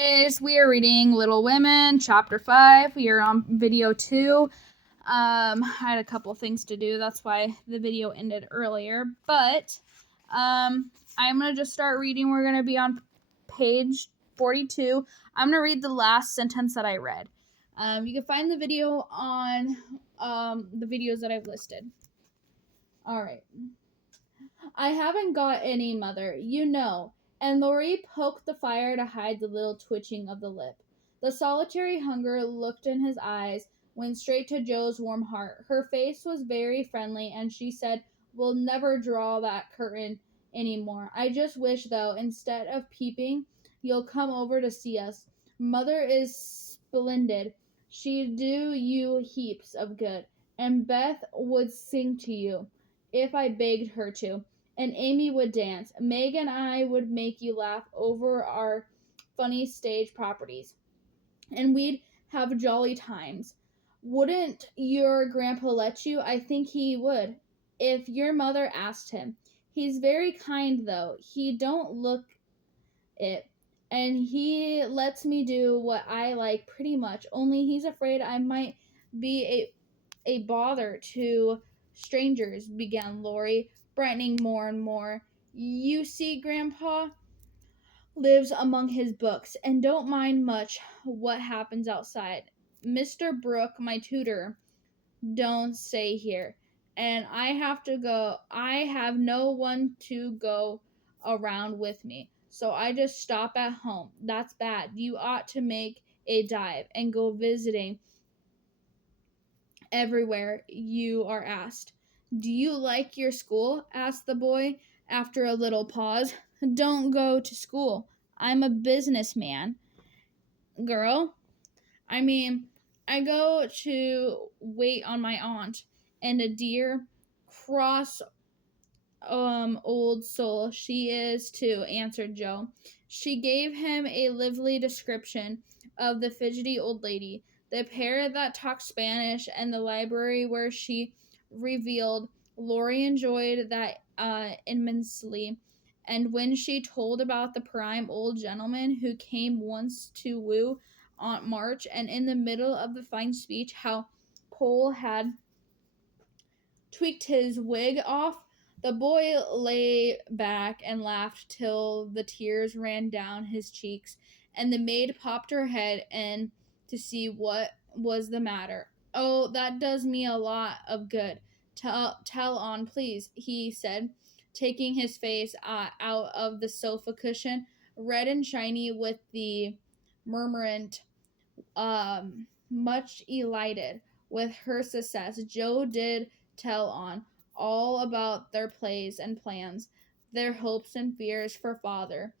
We are reading Little Women, Chapter 5. We are on video 2. I had a couple things to do. That's why the video ended earlier. But I'm going to just start reading. We're going to be on page 42. I'm going to read the last sentence that I read. You can find the video on the videos that I've listed. All right. I haven't got any, Mother, you know. And Laurie poked the fire to hide the little twitching of the lip. The solitary hunger looked in his eyes, went straight to Joe's warm heart. Her face was very friendly, and she said, "We'll never draw that curtain any more. I just wish, though, instead of peeping, you'll come over to see us. Mother is splendid. She'd do you heaps of good, and Beth would sing to you if I begged her to, and Amy would dance. Meg and I would make you laugh over our funny stage properties, and we'd have jolly times. Wouldn't your grandpa let you? I think he would, if your mother asked him. He's very kind, though. He don't look it, and he lets me do what I like pretty much, only he's afraid I might be a bother to strangers," began Laurie, brightening more and more. "You see, Grandpa lives among his books and don't mind much what happens outside. Mr. Brooke, my tutor, don't stay here, and I have no one to go around with me, so I just stop at home. That's bad. You ought to make a dive and go visiting everywhere you are asked." "Do you like your school?" asked the boy after a little pause. "Don't go to school. I'm a businessman, girl. I mean, I go to wait on my aunt, and a dear, cross old soul she is too," answered Joe. She gave him a lively description of the fidgety old lady, the pair that talked Spanish, and the library where she revealed Laurie enjoyed that immensely. And when she told about the prime old gentleman who came once to woo Aunt March, and in the middle of the fine speech, how Cole had tweaked his wig off, the boy lay back and laughed till the tears ran down his cheeks, and the maid popped her head in to see what was the matter. "Oh, that does me a lot of good. Tell on, please," he said, taking his face out of the sofa cushion, red and shiny with the murmurant, much elated with her success. Joe did tell on all about their plays and plans, their hopes and fears for father,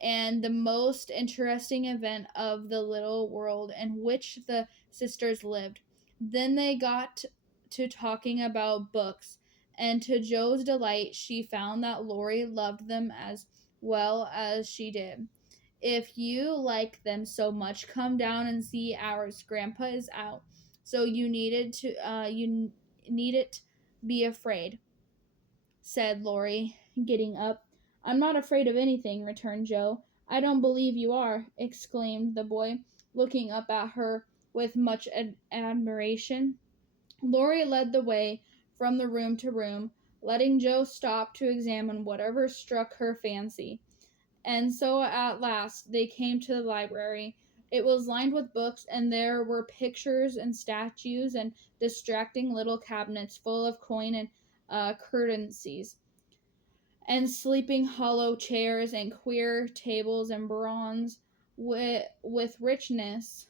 and the most interesting event of the little world in which the sisters lived. Then they got to talking about books, and to Joe's delight, she found that Laurie loved them as well as she did. "If you like them so much, come down and see ours. Grandpa is out, so you needn't be afraid," said Laurie, getting up. "I'm not afraid of anything," returned Joe. "I don't believe you are," exclaimed the boy, looking up at her with much admiration. Laurie led the way from the room to room, letting Joe stop to examine whatever struck her fancy. And so at last they came to the library. It was lined with books, and there were pictures and statues and distracting little cabinets full of coin and currencies, and sleeping hollow chairs and queer tables and bronze with richness,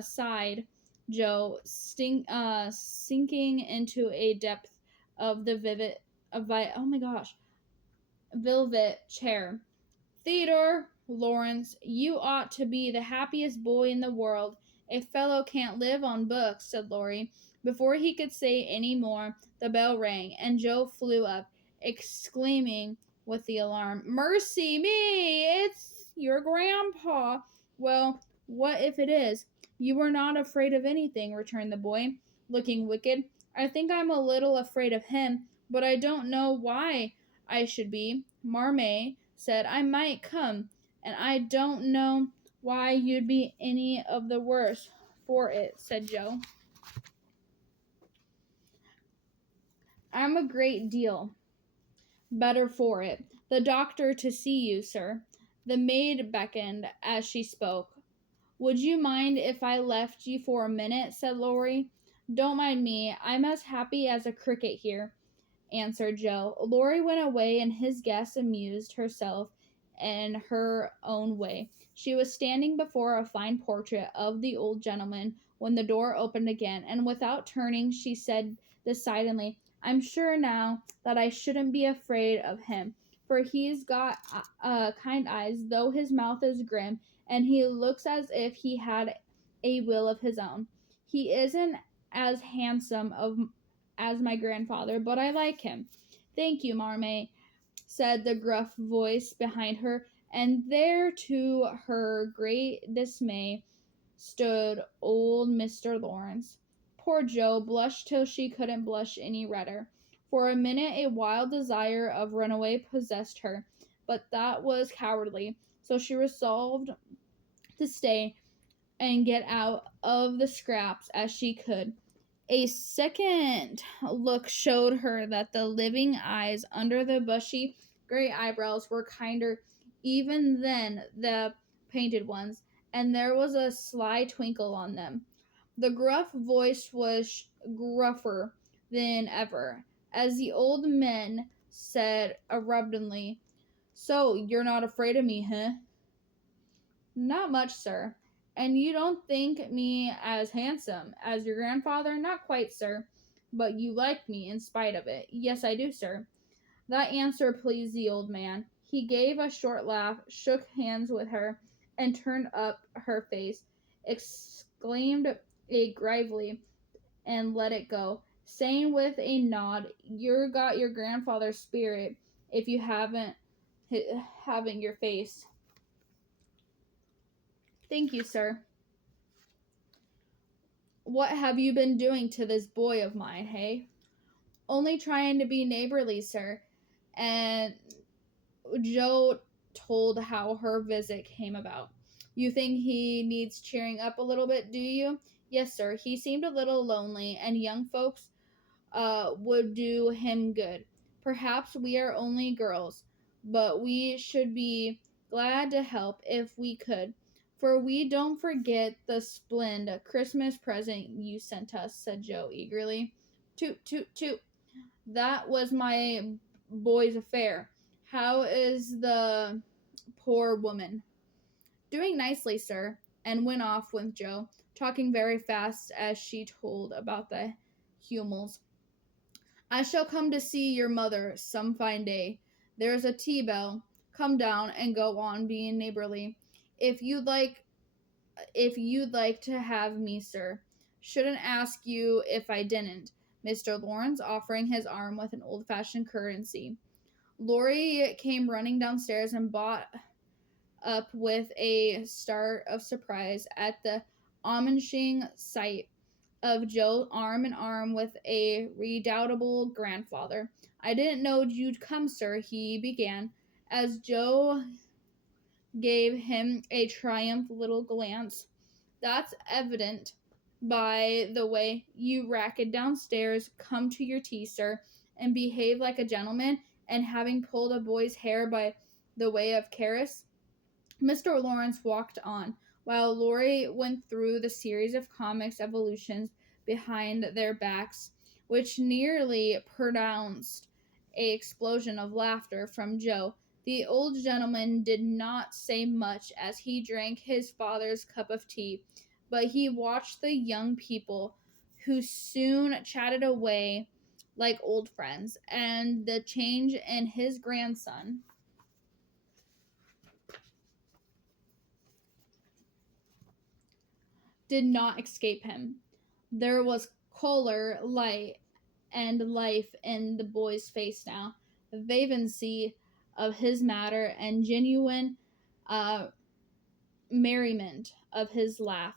sighed Joe, sinking into a depth of the oh my gosh, velvet chair. "Theodore Lawrence, you ought to be the happiest boy in the world. A fellow can't live on books," said Laurie. Before he could say any more, the bell rang, and Joe flew up, exclaiming with the alarm, "Mercy me! It's your grandpa!" "Well, what if it is? You were not afraid of anything," returned the boy, looking wicked. "I think I'm a little afraid of him, but I don't know why I should be. Marmee said I might come, and I don't know Why, you'd be any of the worse for it, said Joe. I'm a great deal better for it. The doctor to see you, sir. The maid beckoned as she spoke. Would you mind if I left you for a minute? Said Laurie. Don't mind me. I'm as happy as a cricket here, answered Joe. Laurie went away, and his guest amused herself in her own way. She was standing before a fine portrait of the old gentleman when the door opened again, and without turning, she said decidedly, I'm sure now that I shouldn't be afraid of him, for he's got kind eyes, though his mouth is grim, and he looks as if he had a will of his own. He isn't as handsome as my grandfather, but I like him. Thank you, Marmee, said the gruff voice behind her, and there, to her great dismay, stood old Mr. Lawrence. Poor Joe blushed till she couldn't blush any redder. For a minute a wild desire of runaway possessed her, but that was cowardly, so she resolved to stay and get out of the scraps as she could. A second look showed her that the living eyes under the bushy gray eyebrows were kinder even than the painted ones, and there was a sly twinkle on them. The gruff voice was gruffer than ever, as the old man said abruptly, So, you're not afraid of me, huh? Not much, sir. And you don't think me as handsome as your grandfather? Not quite, sir. But you like me in spite of it. Yes, I do, sir. That answer pleased the old man. He gave a short laugh, shook hands with her, and turned up her face, exclaimed a gravely, and let it go, saying with a nod, "You got your grandfather's spirit if you haven't your face." Thank you, sir. What have you been doing to this boy of mine, hey? Only trying to be neighborly, sir. And Joe told how her visit came about. You think he needs cheering up a little bit, do you? Yes, sir. He seemed a little lonely, and young folks would do him good. Perhaps we are only girls, but we should be glad to help if we could. For we don't forget the splendid Christmas present you sent us, said Joe eagerly. Toot, toot, toot. That was my boy's affair. How is the poor woman? Doing nicely, sir, and went off with Joe, talking very fast as she told about the Hummels. I shall come to see your mother some fine day. There's a tea bell. Come down and go on being neighborly. If you'd like to have me, sir. Shouldn't ask you if I didn't. Mr. Lawrence offering his arm with an old-fashioned courtesy. Laurie came running downstairs and bought up with a start of surprise at the astonishing sight of Joe arm in arm with a redoubtable grandfather. I didn't know you'd come, sir, he began, as Joe gave him a triumphant little glance. That's evident by the way you racket downstairs, come to your tea, sir, and behave like a gentleman, and having pulled a boy's hair by the way of caress. Mr. Lawrence walked on, while Laurie went through the series of comic evolutions behind their backs, which nearly produced a explosion of laughter from Joe. The old gentleman did not say much as he drank his father's cup of tea, but he watched the young people, who soon chatted away like old friends, and the change in his grandson did not escape him. There was color, light, and life in the boy's face now, the vibrancy of his matter, and genuine uh, merriment of his laugh.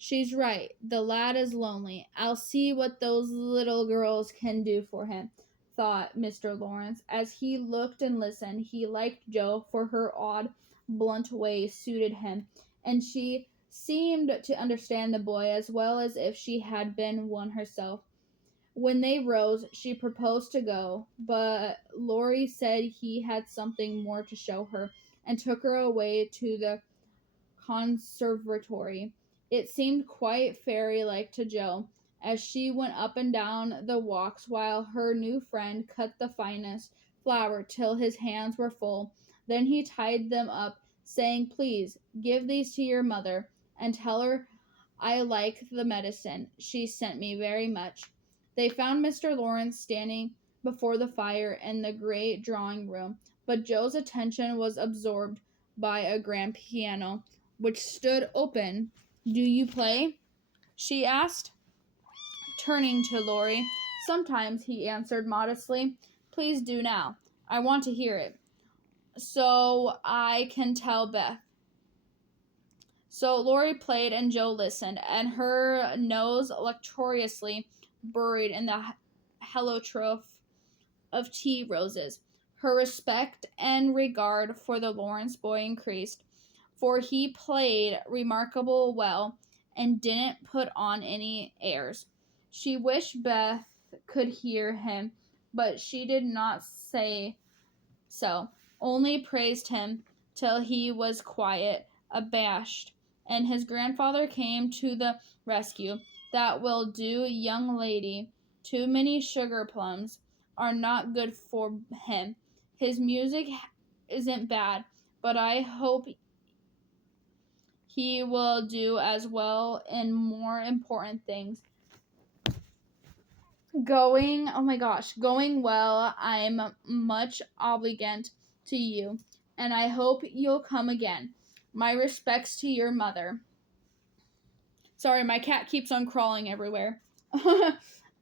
She's right. The lad is lonely. I'll see what those little girls can do for him, thought Mr. Lawrence. As he looked and listened, he liked Joe, for her odd, blunt way suited him, and she seemed to understand the boy as well as if she had been one herself. When they rose, she proposed to go, but Laurie said he had something more to show her and took her away to the conservatory. It seemed quite fairy like to Jo as she went up and down the walks while her new friend cut the finest flower till his hands were full. Then he tied them up, saying, "Please give these to your mother and tell her I like the medicine she sent me very much." They found Mr. Lawrence standing before the fire in the great drawing room, but Jo's attention was absorbed by a grand piano which stood open. "Do you play?" she asked, turning to Laurie. "Sometimes," he answered modestly. "Please do now. I want to hear it, so I can tell Beth." So Laurie played and Jo listened, and her nose luxuriously buried in the heliotrope of tea roses. Her respect and regard for the Lawrence boy increased, for he played remarkable well and didn't put on any airs. She wished Beth could hear him, but she did not say so, only praised him till he was quiet, abashed, and his grandfather came to the rescue. "That will do, young lady. Too many sugar plums are not good for him. His music isn't bad, but I hope he will do as well in more important things. Going well. I'm much obliged to you, and I hope you'll come again. My respects to your mother." Sorry, my cat keeps on crawling everywhere. Oh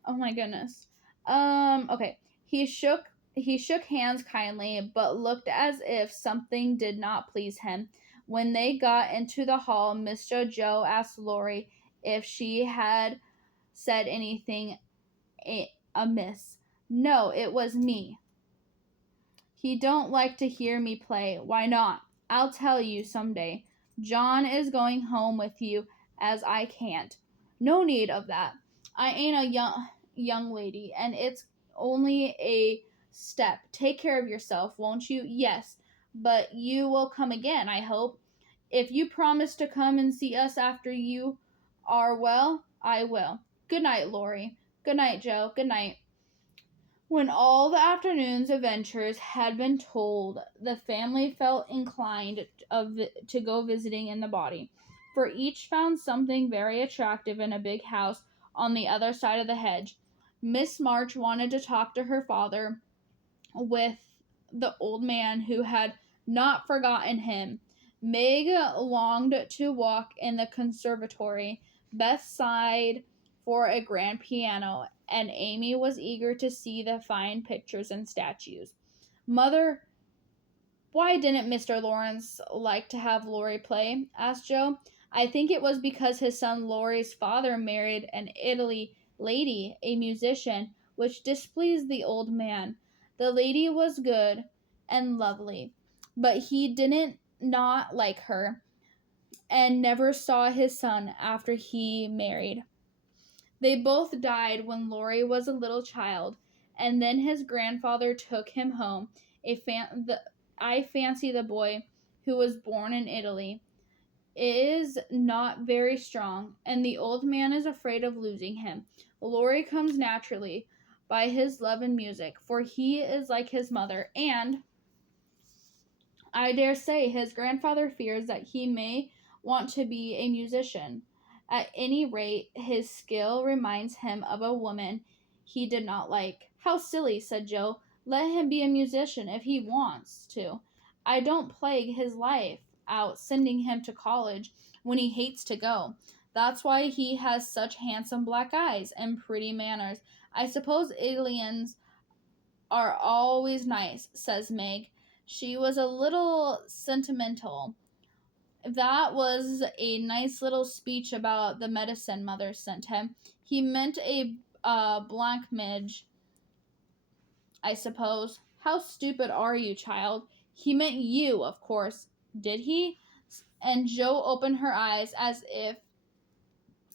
my goodness. Okay. He shook hands kindly, but looked as if something did not please him. When they got into the hall, Mr. Jo asked Laurie if she had said anything amiss. "No, it was me. He don't like to hear me play. Why not? I'll tell you some day. John is going home with you, as I can't." "No need of that. I ain't a young lady, and it's only a step. Take care of yourself, won't you?" "Yes, but you will come again, I hope." "If you promise to come and see us after you are well, I will. Good night, Laurie." "Good night, Jo. Good night." When all the afternoon's adventures had been told, the family felt inclined to go visiting in the body, for each found something very attractive in a big house on the other side of the hedge. Miss March wanted to talk to her father with the old man who had not forgotten him. Meg longed to walk in the conservatory. Beth sighed for a grand piano, and Amy was eager to see the fine pictures and statues. "Mother, why didn't Mr. Lawrence like to have Laurie play?" asked Jo. "I think it was because his son Laurie's father married an Italy lady, a musician, which displeased the old man. The lady was good and lovely, but he didn't not like her, and never saw his son after he married. They both died when Laurie was a little child, and then his grandfather took him home. I fancy the boy, who was born in Italy, is not very strong, and the old man is afraid of losing him. Laurie comes naturally by his love and music, for he is like his mother, and I dare say his grandfather fears that he may want to be a musician. At any rate, his skill reminds him of a woman he did not like." "How silly," said Jo. "Let him be a musician if he wants to. I don't plague his life out sending him to college when he hates to go. That's why he has such handsome black eyes and pretty manners. I suppose Italians are always nice," says Meg. She was a little sentimental. That was a nice little speech about the medicine Mother sent him. He meant a blank midge, I suppose. "How stupid are you, child? He meant you, of course." "Did he?" and Jo opened her eyes as if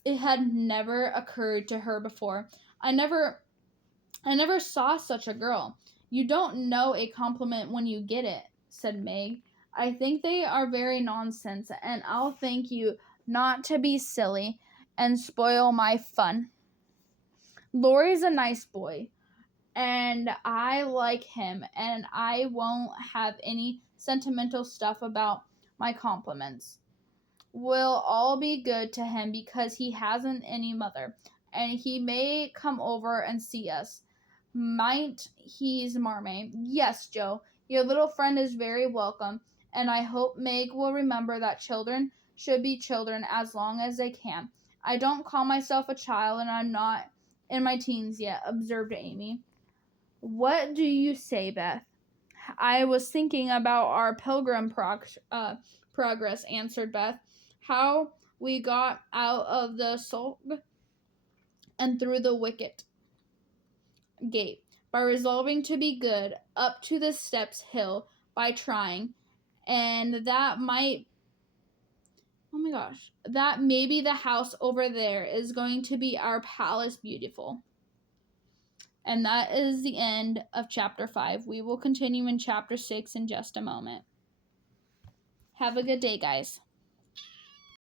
it had never occurred to her before. I never saw such a girl. You don't know a compliment when you get it, said Meg. I think they are very nonsense, and I'll thank you not to be silly and spoil my fun. Laurie's a nice boy, and I like him, and I won't have any sentimental stuff about my compliments. We'll all be good to him because he hasn't any mother, and he may come over and see us. Might he's Marmee. Yes, Jo, your little friend is very welcome, and I hope Meg will remember that children should be children as long as they can. I don't call myself a child, and I'm not in my teens yet, observed Amy. What do you say, Beth? I was thinking about our progress, answered Beth. How we got out of the sulk and through the wicket gate by resolving to be good, up to the steps hill by trying, and that maybe the house over there is going to be our palace beautiful. And that is the end of chapter 5. We will continue in chapter 6 in just a moment. Have a good day, guys.